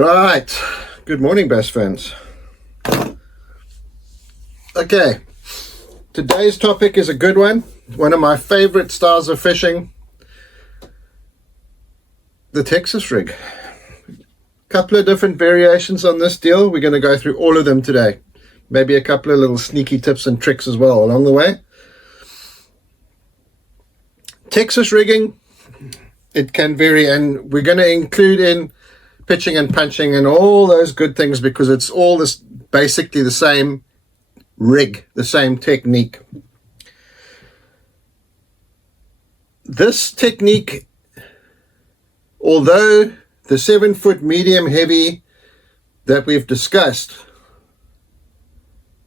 Right. Good morning, best friends. Okay. Today's topic is a good one. One of my favorite styles of fishing. The Texas rig. Couple of different variations on this deal. We're going to go through all of them today. Maybe a couple of little sneaky tips and tricks as well along the way. Texas rigging, it can vary, and we're going to include in pitching and punching and all those good things because it's all this basically the same rig, the same technique. This technique, although the 7-foot medium heavy that we've discussed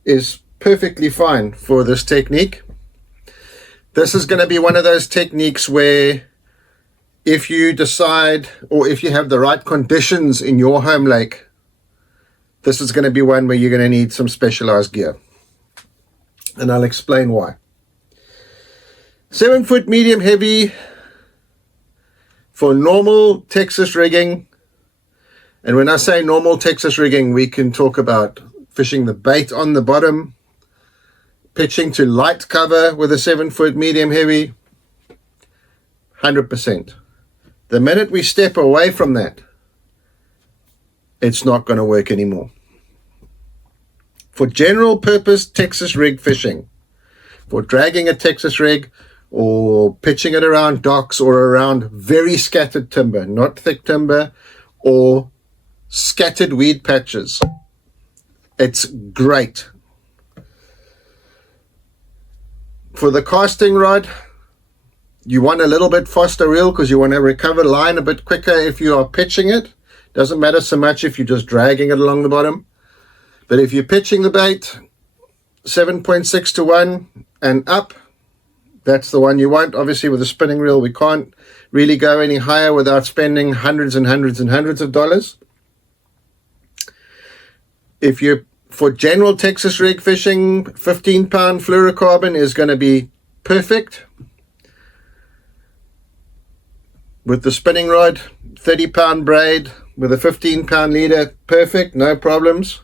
is perfectly fine for this technique, this is going to be one of those techniques where if you decide, or if you have the right conditions in your home lake, this is going to be one where you're going to need some specialized gear. And I'll explain why. 7-foot medium heavy for normal Texas rigging. And when I say normal Texas rigging, we can talk about fishing the bait on the bottom, pitching to light cover with a 7-foot medium heavy, 100%. The minute we step away from that, it's not going to work anymore. For general purpose Texas rig fishing, for dragging a Texas rig or pitching it around docks or around very scattered timber, not thick timber, or scattered weed patches, it's great. For the casting rod, you want a little bit faster reel because you want to recover line a bit quicker if you are pitching it. Doesn't matter so much if you're just dragging it along the bottom. But if you're pitching the bait, 7.6 to 1 and up, that's the one you want. Obviously with a spinning reel, we can't really go any higher without spending hundreds and hundreds and hundreds of dollars. If you're for general Texas rig fishing, 15-pound fluorocarbon is going to be perfect. With the spinning rod, 30-pound braid with a 15-pound leader, perfect, no problems.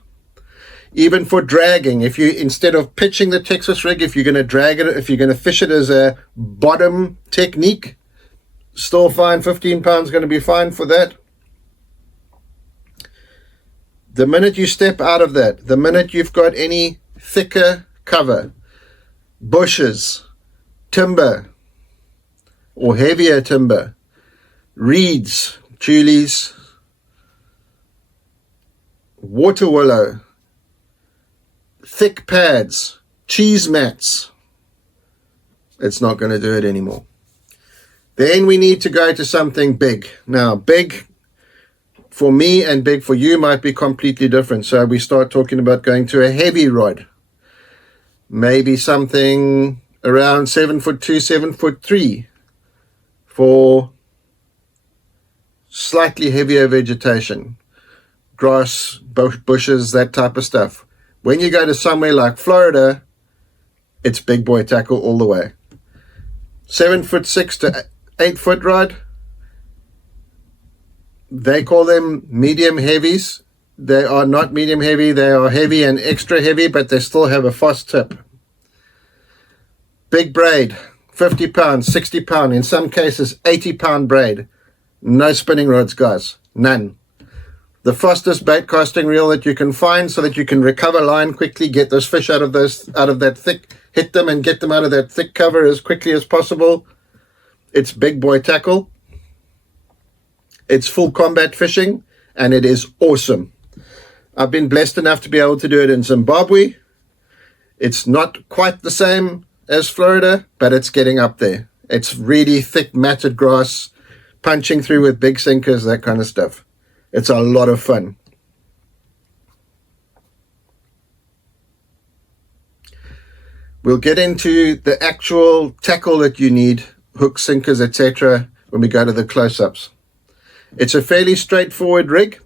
Even for dragging, if you, instead of pitching the Texas rig, if you're going to drag it, if you're going to fish it as a bottom technique, still fine, 15 pounds going to be fine for that. The minute you step out of that, the minute you've got any thicker cover, bushes, timber, or heavier timber, reeds, tules, water willow, thick pads, cheese mats, it's not going to do it anymore. Then we need to go to something big. Now, big for me and big for you might be completely different. So we start talking about going to a heavy rod. Maybe something around 7'2", 7'3" for slightly heavier vegetation, grass, bushes, that type of stuff. When you go to somewhere like Florida, it's big boy tackle all the way. 7'6" to 8-foot rod, they call them medium heavies. They are not medium heavy, they are heavy and extra heavy, but they still have a fast tip. Big braid, 50 pounds, 60 pound, in some cases 80-pound braid. No spinning rods, guys, none. The fastest bait casting reel that you can find so that you can recover line quickly, get those fish out of that thick, hit them and get them out of that thick cover as quickly as possible. It's big boy tackle. It's full combat fishing, and it is awesome. I've been blessed enough to be able to do it in Zimbabwe. It's not quite the same as Florida, but it's getting up there. It's really thick matted grass, punching through with big sinkers, that kind of stuff. It's a lot of fun. We'll get into the actual tackle that you need, hooks, sinkers, etc., when we go to the close-ups. It's a fairly straightforward rig.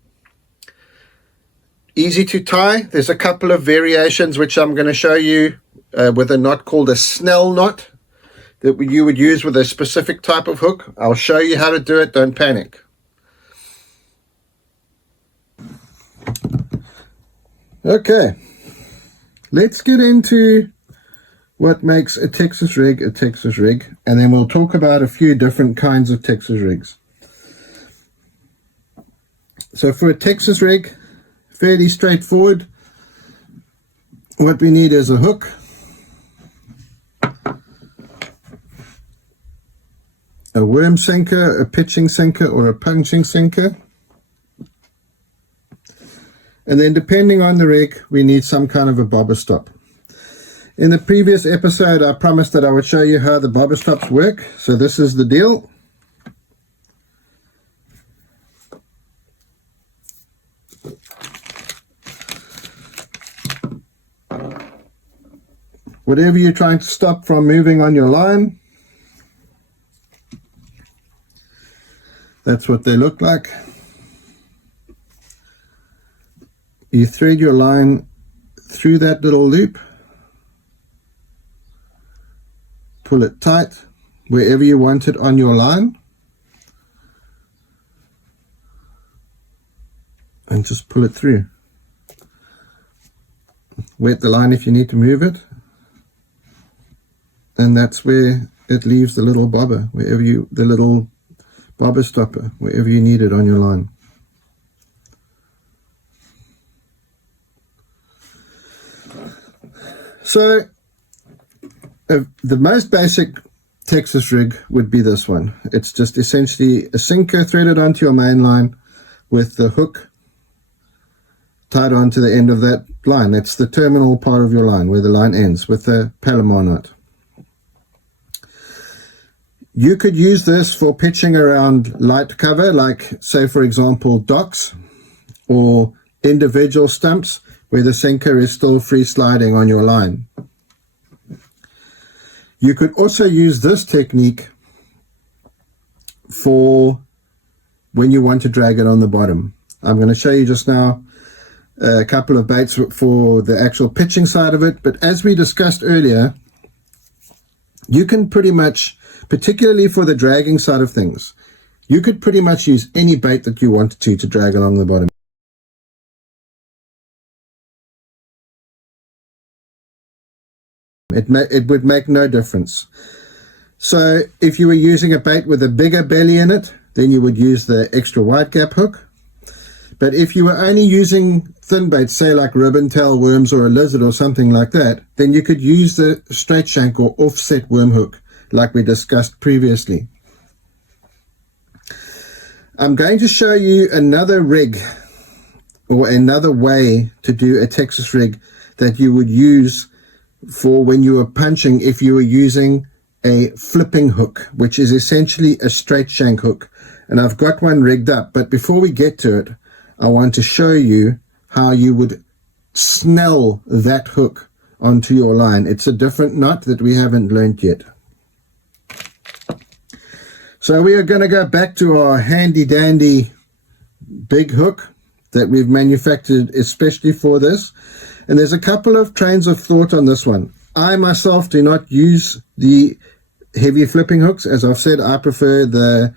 Easy to tie. There's a couple of variations which I'm going to show you with a knot called a snell knot that you would use with a specific type of hook. I'll show you how to do it. Don't panic. Okay, let's get into what makes a Texas rig, and then we'll talk about a few different kinds of Texas rigs. So for a Texas rig, fairly straightforward. What we need is a hook, a worm sinker, a pitching sinker, or a punching sinker. And then depending on the rig, we need some kind of a bobber stop. In the previous episode, I promised that I would show you how the bobber stops work. So this is the deal. Whatever you're trying to stop from moving on your line, that's what they look like. You thread your line through that little loop, pull it tight wherever you want it on your line, and just pull it through. Wet the line if you need to move it, and that's where it leaves the little bobber, the little bobber stopper, wherever you need it on your line. So the most basic Texas rig would be this one. It's just essentially a sinker threaded onto your main line with the hook tied onto the end of that line. That's the terminal part of your line where the line ends with the Palomar knot. You could use this for pitching around light cover, like say for example docks or individual stumps where the sinker is still free sliding on your line. You could also use this technique for when you want to drag it on the bottom. I'm going to show you just now a couple of baits for the actual pitching side of it, but as we discussed earlier, you can pretty much, particularly for the dragging side of things, you could pretty much use any bait that you wanted to drag along the bottom. It would make no difference. So if you were using a bait with a bigger belly in it, then you would use the extra wide gap hook. But if you were only using thin baits, say like ribbon tail worms or a lizard or something like that, then you could use the straight shank or offset worm hook like we discussed previously. I'm going to show you another rig or another way to do a Texas rig that you would use for when you were punching if you were using a flipping hook, which is essentially a straight shank hook. And I've got one rigged up, but before we get to it, I want to show you how you would snell that hook onto your line. It's a different knot that we haven't learned yet. So we are going to go back to our handy dandy big hook that we've manufactured especially for this. And there's a couple of trains of thought on this one. I myself do not use the heavy flipping hooks. As I've said, I prefer the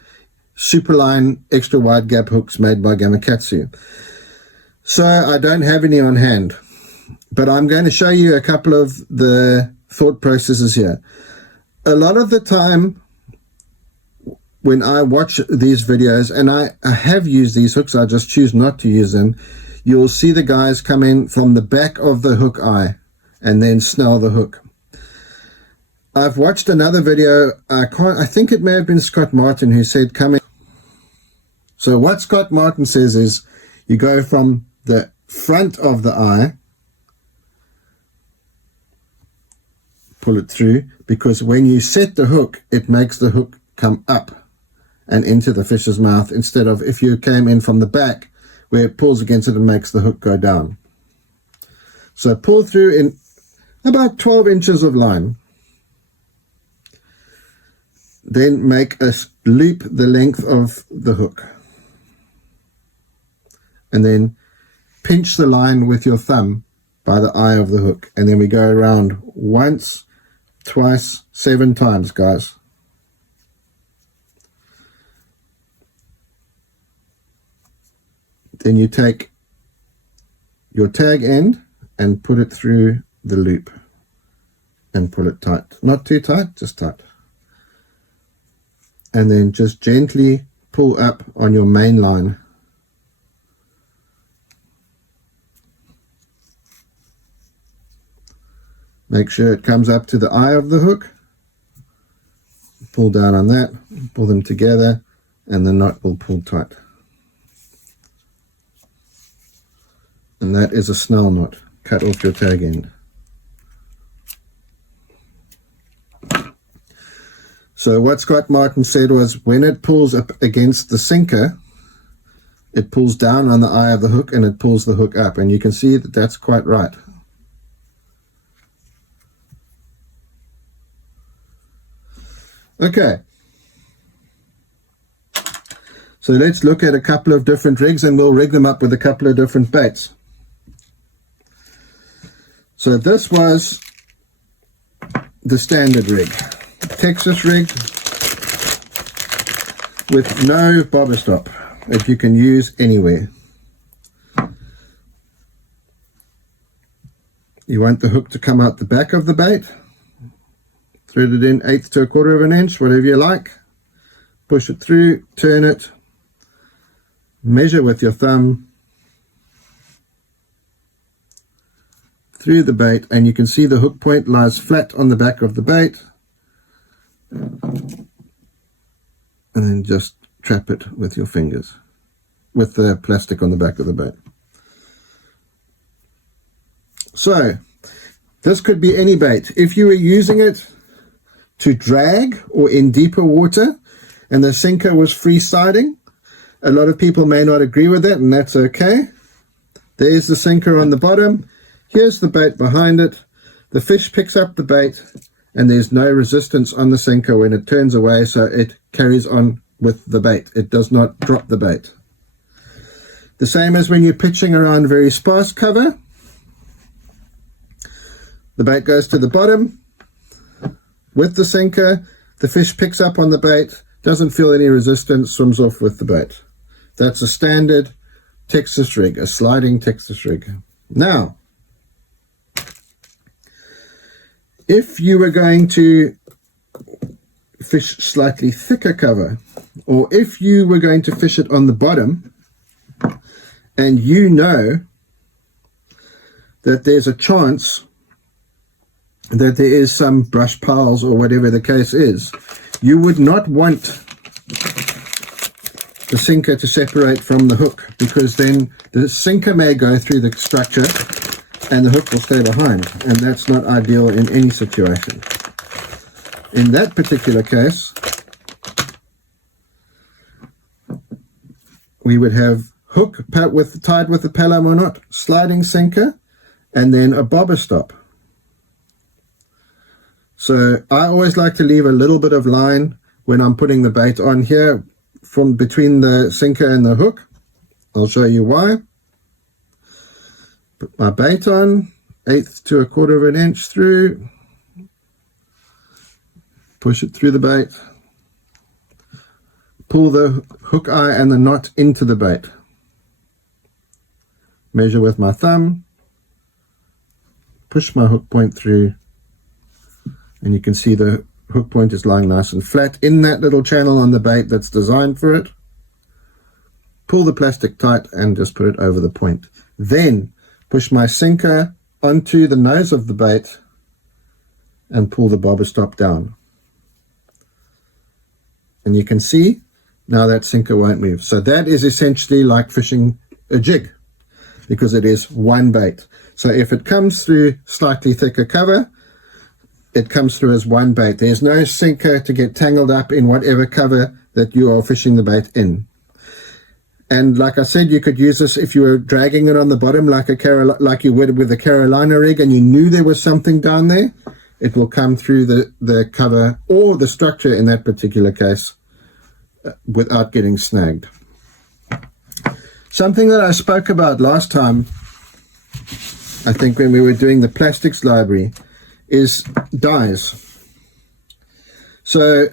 Superline extra wide gap hooks made by Gamakatsu. So I don't have any on hand, but I'm going to show you a couple of the thought processes here. A lot of the time when I watch these videos, and I have used these hooks, I just choose not to use them, you'll see the guys come in from the back of the hook eye and then snell the hook. I've watched another video, I think it may have been Scott Martin who said come in. So what Scott Martin says is you go from the front of the eye, pull it through, because when you set the hook, it makes the hook come up and into the fish's mouth instead of if you came in from the back where it pulls against it and makes the hook go down. So pull through in about 12 inches of line. Then make a loop the length of the hook. And then pinch the line with your thumb by the eye of the hook. And then we go around once, twice, 7 times, guys. Then you take your tag end and put it through the loop and pull it tight. Not too tight, just tight. And then just gently pull up on your main line. Make sure it comes up to the eye of the hook. Pull down on that, pull them together, and the knot will pull tight. And that is a snell knot. Cut off your tag end. So what Scott Martin said was, when it pulls up against the sinker, it pulls down on the eye of the hook and it pulls the hook up. And you can see that that's quite right. Okay. So let's look at a couple of different rigs, and we'll rig them up with a couple of different baits. So this was the standard rig, Texas rig with no bobber stop that you can use anywhere. You want the hook to come out the back of the bait, thread it in 1/8 to 1/4 of an inch, whatever you like, push it through, turn it, measure with your thumb through the bait, and you can see the hook point lies flat on the back of the bait, and then just trap it with your fingers with the plastic on the back of the bait. So this could be any bait. If you were using it to drag or in deeper water and the sinker was free-siding, a lot of people may not agree with that, and that's okay. There's the sinker on the bottom. Here's the bait behind it. The fish picks up the bait and there's no resistance on the sinker when it turns away, so it carries on with the bait. It does not drop the bait. The same as when you're pitching around very sparse cover. The bait goes to the bottom with the sinker. The fish picks up on the bait, doesn't feel any resistance, swims off with the bait. That's a standard Texas rig, a sliding Texas rig. Now, if you were going to fish slightly thicker cover, or if you were going to fish it on the bottom, and you know that there's a chance that there is some brush piles or whatever the case is, you would not want the sinker to separate from the hook, because then the sinker may go through the structure and the hook will stay behind, and that's not ideal in any situation. In that particular case, we would have hook tied with the Palomar knot, sliding sinker, and then a bobber stop. So I always like to leave a little bit of line when I'm putting the bait on here from between the sinker and the hook. I'll show you why. Put my bait on, 1/8 to 1/4 of an inch through, push it through the bait, pull the hook eye and the knot into the bait, measure with my thumb, push my hook point through, and you can see the hook point is lying nice and flat in that little channel on the bait that's designed for it. Pull the plastic tight and just put it over the point. Then push my sinker onto the nose of the bait and pull the bobber stop down. And you can see now that sinker won't move. So that is essentially like fishing a jig, because it is one bait. So if it comes through slightly thicker cover, it comes through as one bait. There's no sinker to get tangled up in whatever cover that you are fishing the bait in. And like I said, you could use this if you were dragging it on the bottom like you would with a Carolina rig, and you knew there was something down there. It will come through the cover or the structure in that particular case without getting snagged. Something that I spoke about last time, I think when we were doing the plastics library, is dyes. So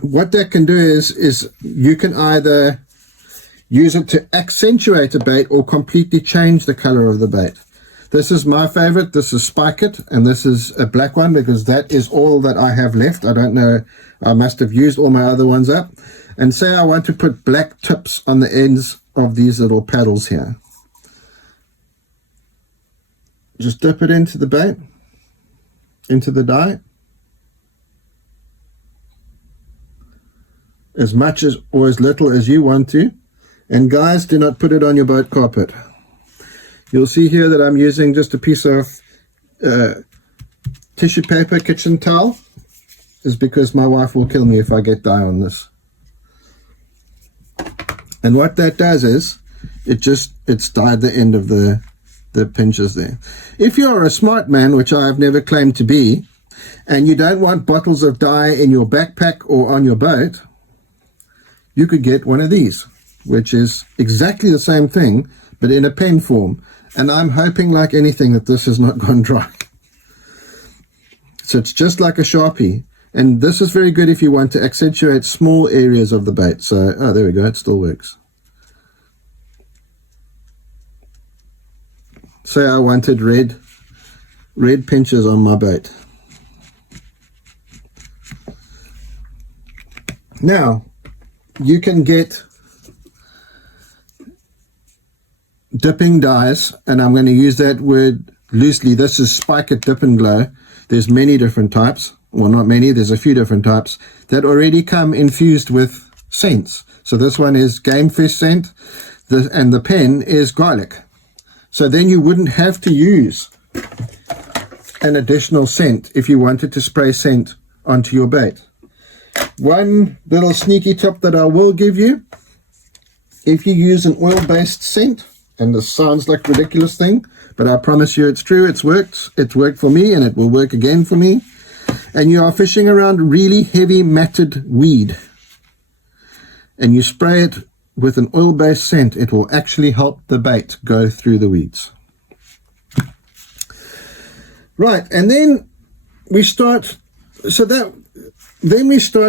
what that can do is you can either use it to accentuate a bait or completely change the color of the bait. This is my favorite. This is Spike It, and this is a black one because that is all that I have left. I don't know, I must have used all my other ones up. And say I want to put black tips on the ends of these little paddles here. Just dip it into the bait, into the dye. As much as or as little as you want to. And guys, do not put it on your boat carpet. You'll see here that I'm using just a piece of tissue paper, kitchen towel, is because my wife will kill me if I get dye on this. And what that does is, it's dyed the end of the pinches there. If you're a smart man, which I have never claimed to be, and you don't want bottles of dye in your backpack or on your boat, you could get one of these, which is exactly the same thing, but in a pen form. And I'm hoping like anything that this has not gone dry. So it's just like a Sharpie. And this is very good if you want to accentuate small areas of the bait. So, oh, there we go, it still works. Say I wanted red pinches on my bait. Now, you can get dipping dyes, and I'm going to use that word loosely. This is Spike It Dip and Glow. There's many different types. Well, not many, there's a few different types that already come infused with scents. So this one is Game Fish scent, and the pen is garlic. So then you wouldn't have to use an additional scent if you wanted to spray scent onto your bait. One little sneaky tip that I will give you, if you use an oil-based scent, and this sounds like a ridiculous thing, but I promise you it's true, it's worked for me, and it will work again for me, and you are fishing around really heavy matted weed, and you spray it with an oil-based scent, it will actually help the bait go through the weeds. Right, and then we start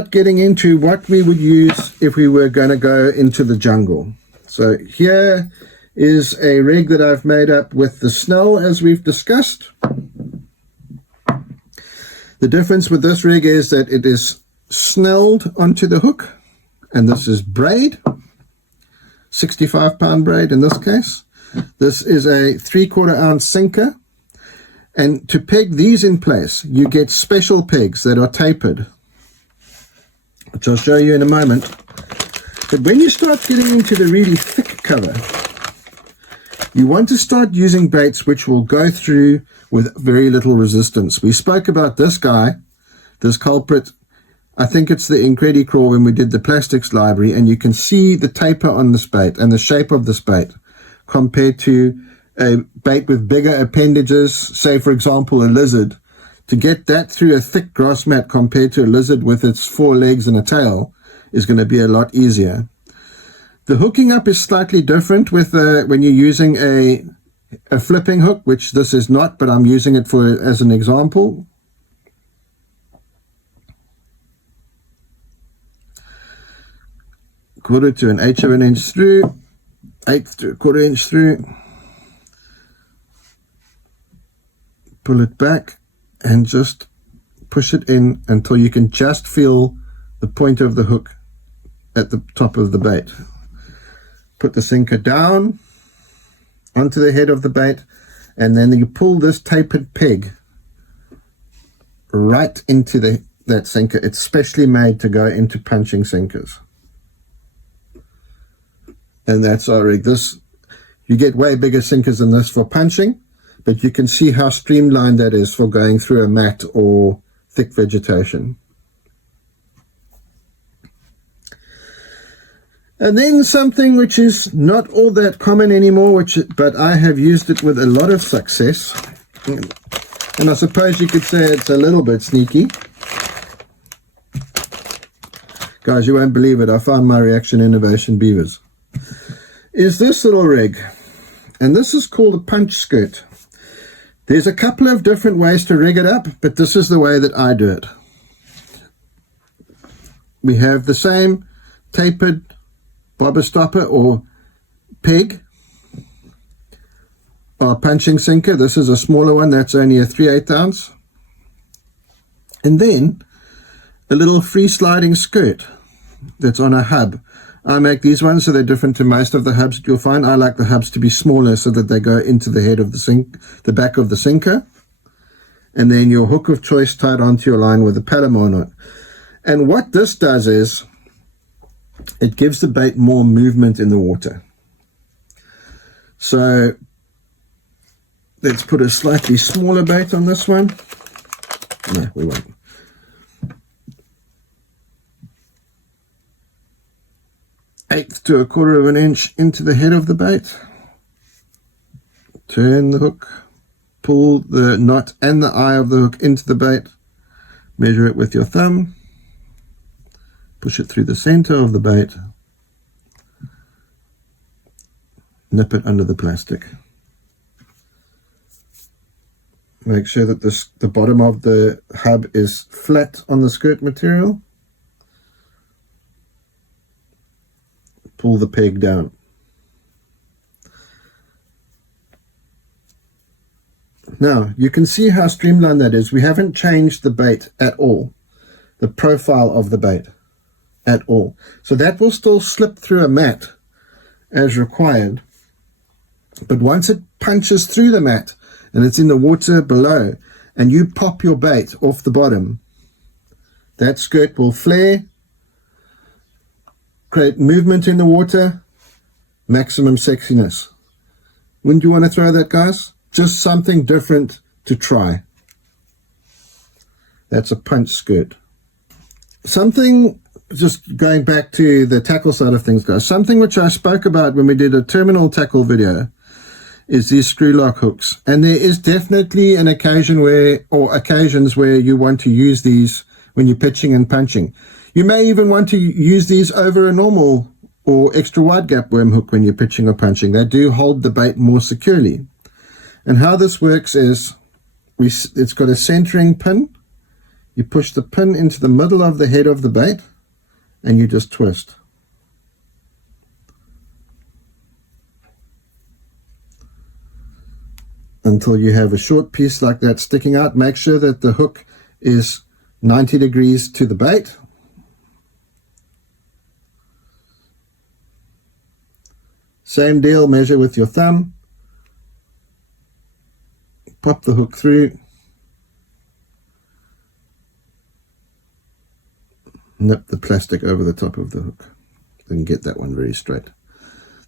getting into what we would use if we were going to go into the jungle. So here is a rig that I've made up with the snell, as we've discussed. The difference with this rig is that it is snelled onto the hook, and this is braid, 65-pound braid in this case. This is a 3/4 ounce sinker, and to peg these in place, you get special pegs that are tapered, which I'll show you in a moment. But when you start getting into the really thick cover, you want to start using baits which will go through with very little resistance. We spoke about this guy, this culprit, I think it's the Incredi-Craw when we did the plastics library, and you can see the taper on this bait and the shape of this bait compared to a bait with bigger appendages, say for example a lizard. To get that through a thick grass mat compared to a lizard with its 4 legs and a tail is going to be a lot easier. The hooking up is slightly different with when you're using a flipping hook, which this is not, but I'm using it as an example. Quarter to an eighth of an inch through, eighth to a quarter inch through. Pull it back and just push it in until you can just feel the point of the hook at the top of the bait. Put the sinker down onto the head of the bait, and then you pull this tapered peg right into that sinker. It's specially made to go into punching sinkers. And that's our rig. You get way bigger sinkers than this for punching, but you can see how streamlined that is for going through a mat or thick vegetation. And then something which is not all that common anymore, but I have used it with a lot of success, and I suppose you could say it's a little bit sneaky. Guys, you won't believe it, I found my Reaction Innovation beavers. Is this little rig, and this is called a punch skirt. There's a couple of different ways to rig it up, but this is the way that I do it. We have the same tapered bobber stopper or peg or punching sinker. This is a smaller one, that's only a 3/8 ounce. And then a little free sliding skirt that's on a hub. I make these ones so they're different to most of the hubs that you'll find. I like the hubs to be smaller so that they go into the head of the sink, the back of the sinker. And then your hook of choice tied onto your line with a Palomar knot. And what this does is it gives the bait more movement in the water. So let's put a slightly smaller bait on this one. No, we won't. Eighth to 1/4 of an inch into the head of the bait. Turn the hook, pull the knot and the eye of the hook into the bait, measure it with your thumb, push it through the center of the bait, nip it under the plastic. Make sure that the bottom of the hub is flat on the skirt material. Pull the peg down. Now, you can see how streamlined that is. We haven't changed the bait at all, the profile of the bait at all. So that will still slip through a mat as required. But once it punches through the mat and it's in the water below, and you pop your bait off the bottom, that skirt will flare, create movement in the water, maximum sexiness. Wouldn't you want to throw that, guys? Just something different to try. That's a punch skirt. Something, just going back to the tackle side of things, guys, something which I spoke about when we did a terminal tackle video is these screw lock hooks. And there is definitely an occasion where, or occasions where you want to use these when you're pitching and punching. You may even want to use these over a normal or extra wide gap worm hook when you're pitching or punching. They do hold the bait more securely. And how this works is it's got a centering pin. You push the pin into the middle of the head of the bait and you just twist. Until you have a short piece like that sticking out. Make sure that the hook is 90 degrees to the bait. Same deal, measure with your thumb. Pop the hook through. Nip the plastic over the top of the hook. Then get that one very straight.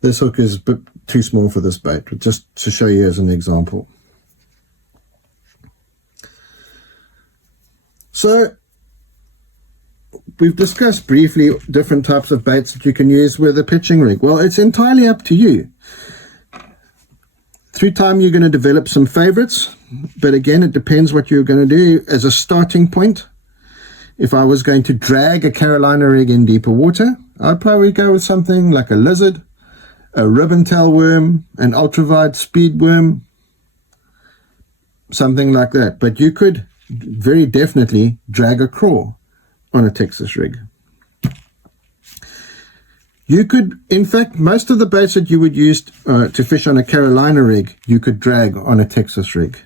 This hook is a bit too small for this bait, but just to show you as an example. So, we've discussed briefly different types of baits that you can use with a pitching rig. Well, it's entirely up to you. Through time, you're going to develop some favorites, but again, it depends what you're going to do as a starting point. If I was going to drag a Carolina rig in deeper water, I'd probably go with something like a lizard, a ribbon tail worm, an ultraviolet speed worm, something like that. But you could very definitely drag a craw on a Texas rig. You could, in fact, most of the baits that you would use to fish on a Carolina rig, you could drag on a Texas rig.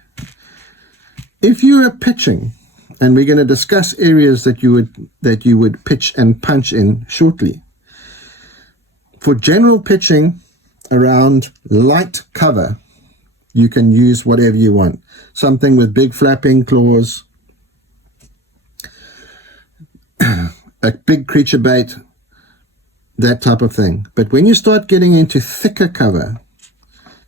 If you are pitching, and we're going to discuss areas that you would pitch and punch in shortly. For general pitching around light cover, you can use whatever you want. Something with big flapping claws, a big creature bait, that type of thing. But when you start getting into thicker cover,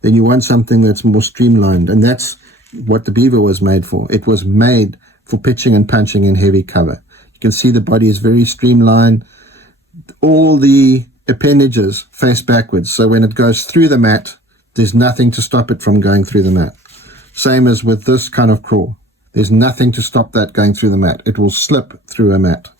then you want something that's more streamlined. And that's what the beaver was made for. It was made for pitching and punching in heavy cover. You can see the body is very streamlined. All the appendages face backwards. So when it goes through the mat, there's nothing to stop it from going through the mat. Same as with this kind of craw. There's nothing to stop that going through the mat. It will slip through a mat.